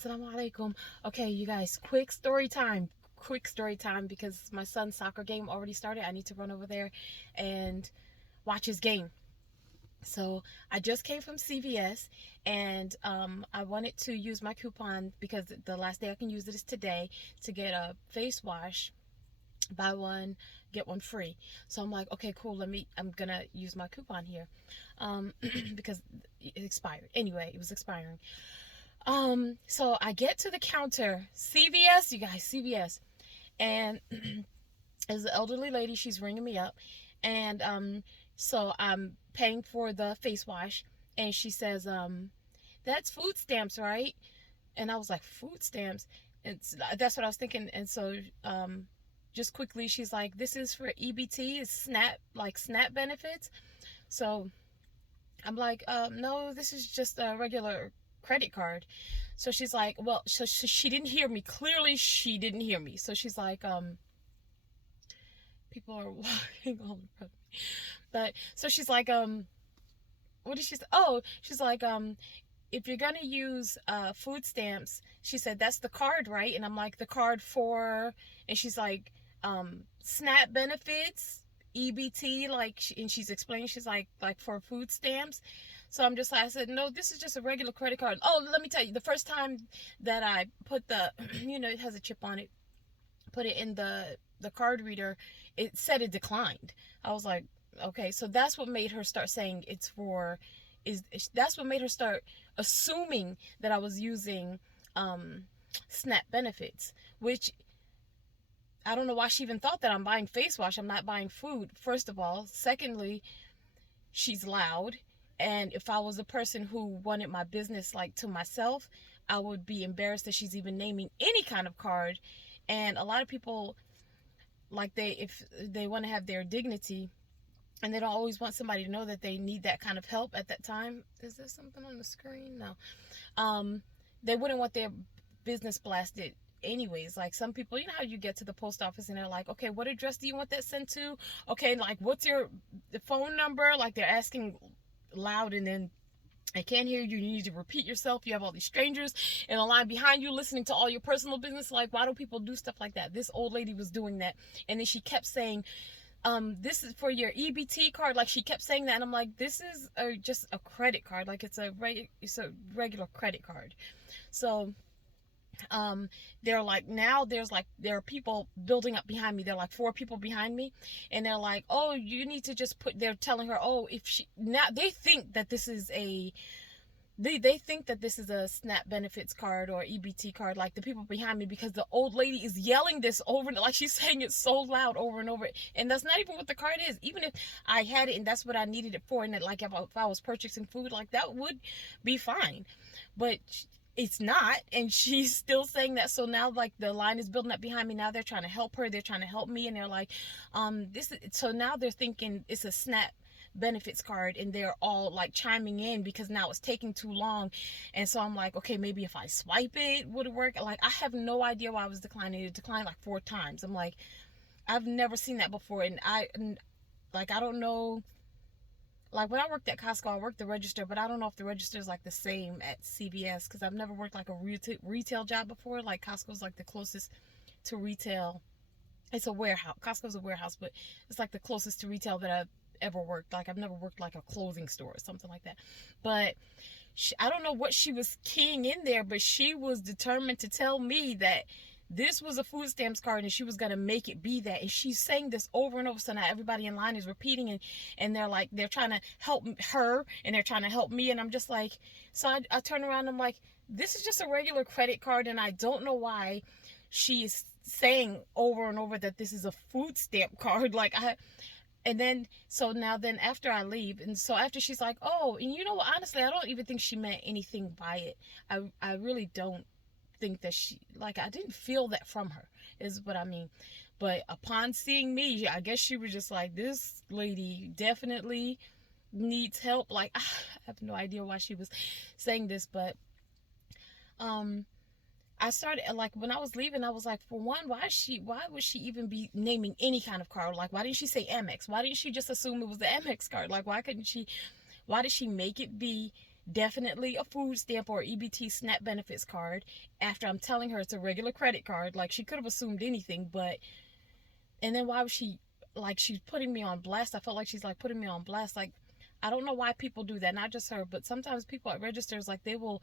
Assalamu alaikum. Okay, you guys, quick story time. Quick story time because my son's soccer game already started. I need to run over there and watch his game. So I just came from CVS and I wanted to use my coupon because the last day I can use it is today to get a face wash. Buy one, get one free. So I'm like, okay, cool. I'm gonna use my coupon here because it expired. Anyway, it was expiring. So I get to the counter, CVS, you guys, CVS, and as the elderly lady, she's ringing me up, and so I'm paying for the face wash, and she says, that's food stamps, right? And I was like, food stamps, and that's what I was thinking, and so just quickly, she's like, this is for EBT, it's SNAP, like SNAP benefits. So I'm like, no, this is just a regular credit card. So she's like, well, so she didn't hear me. Clearly, she didn't hear me. So she's like, people are walking all around me. But so she's like, what did she say? Oh, she's like, if you're gonna use food stamps, she said that's the card, right? And I'm like, the card for, and she's like, SNAP benefits, EBT, like, and she's explaining, she's like for food stamps. So I'm just like, I said, no, this is just a regular credit card. Oh, let me tell you, the first time that I put the, it has a chip on it, put it in the card reader, it said it declined. I was like, okay, so that's what made her start saying it's for, that's what made her start assuming that I was using SNAP benefits, which I don't know why she even thought that. I'm buying face wash. I'm not buying food, first of all. Secondly, she's loud. And if I was a person who wanted my business like to myself, I would be embarrassed that she's even naming any kind of card. And a lot of people, like, if they want to have their dignity and they don't always want somebody to know that they need that kind of help at that time. Is there something on the screen? No. They wouldn't want their business blasted anyways. Like, some people, you know how you get to the post office and they're like, okay, what address do you want that sent to? Okay, like, what's the phone number? Like, they're asking loud, and then I can't hear you. You need to repeat yourself. You have all these strangers in a line behind you listening to all your personal business. Like, why do people do stuff like that? This old lady was doing that, and then she kept saying, this is for your EBT card. Like, she kept saying that, and I'm like, this is just a credit card. Like, it's a regular credit card. So they're like, now there are people building up behind me. They're like 4 people behind me, and they're like, oh, you need to just they're telling her, oh, if she, now they think that this is a they think that this is a SNAP benefits card or EBT card, like the people behind me, because the old lady is yelling this over, like she's saying it so loud over and over, and that's not even what the card is. Even if I had it and that's what I needed it for, and that, like, if I was purchasing food, like, that would be fine, but it's not, and she's still saying that. So now, like, the line is building up behind me. Now they're trying to help her, they're trying to help me, and they're like, this is, so now they're thinking it's a SNAP benefits card, and they're all like chiming in because now it's taking too long. And so I'm like, okay, maybe if I swipe it would it work. Like, I have no idea why I was declining. It declined like 4 times. I'm like, I've never seen that before, and I don't know. Like, when I worked at Costco, I worked the register, but I don't know if the register is like the same at CVS, because I've never worked like a retail job before. Like, Costco's like the closest to retail. It's a warehouse. Costco's a warehouse, but it's like the closest to retail that I've ever worked. Like, I've never worked like a clothing store or something like that. But I don't know what she was keying in there, but she was determined to tell me that this was a food stamps card, and she was going to make it be that. And she's saying this over and over, so now everybody in line is repeating, and they're like, they're trying to help her, and they're trying to help me, and I'm just like, so I turn around, and I'm like, this is just a regular credit card, and I don't know why she's saying over and over that this is a food stamp card. Like, and then, so now then after I leave, and so after she's like, oh, and you know what, honestly, I don't even think she meant anything by it. I really don't think that she, like, I didn't feel that from her, is what I mean. But upon seeing me, I guess she was just like, this lady definitely needs help. Like, I have no idea why she was saying this, but I started, like, when I was leaving, I was like, for one, why would she even be naming any kind of card? Like, why didn't she say Amex? Why didn't she just assume it was the Amex card? Like, why did she make it be definitely a food stamp or EBT SNAP benefits card, after I'm telling her it's a regular credit card. Like, she could have assumed anything, but, and then why was she, like, she's putting me on blast. I felt like she's like putting me on blast. Like, I don't know why people do that. Not just her, but sometimes people at registers, like, they will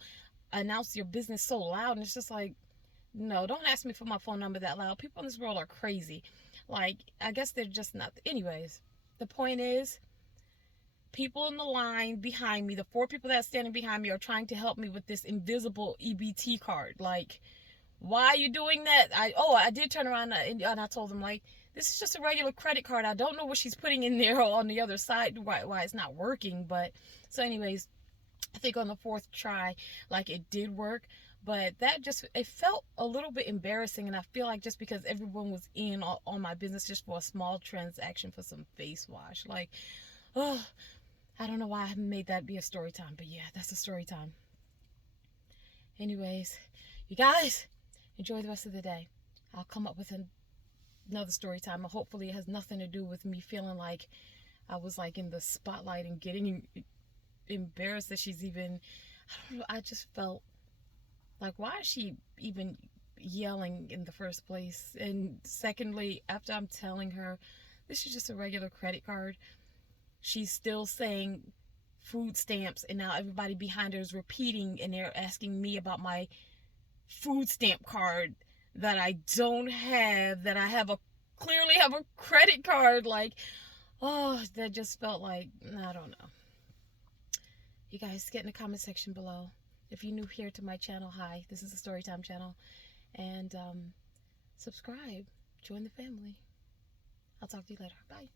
announce your business so loud, and it's just like, no, don't ask me for my phone number that loud. People in this world are crazy. Like, I guess they're just not. Anyways, the point is, people in the line behind me, the 4 people that are standing behind me, are trying to help me with this invisible EBT card. Like, why are you doing that? I did turn around and I told them, like, this is just a regular credit card. I don't know what she's putting in there on the other side, why it's not working. But so anyways, I think on the 4th try, like, it did work. But that just, it felt a little bit embarrassing, and I feel like just because everyone was in on my business just for a small transaction for some face wash, like, oh, I don't know why I haven't made that be a story time, but yeah, that's a story time. Anyways, you guys, enjoy the rest of the day. I'll come up with another story time. Hopefully it has nothing to do with me feeling like I was like in the spotlight and getting embarrassed that she's even, I don't know, I just felt like, why is she even yelling in the first place? And secondly, after I'm telling her this is just a regular credit card, she's still saying food stamps, and now everybody behind her is repeating, and they're asking me about my food stamp card that I don't have, that I have a clearly have a credit card. Like, oh, that just felt like, I don't know. You guys, get in the comment section below. If you're new here to my channel, hi, this is the Storytime channel, and subscribe, join the family. I'll talk to you later. Bye.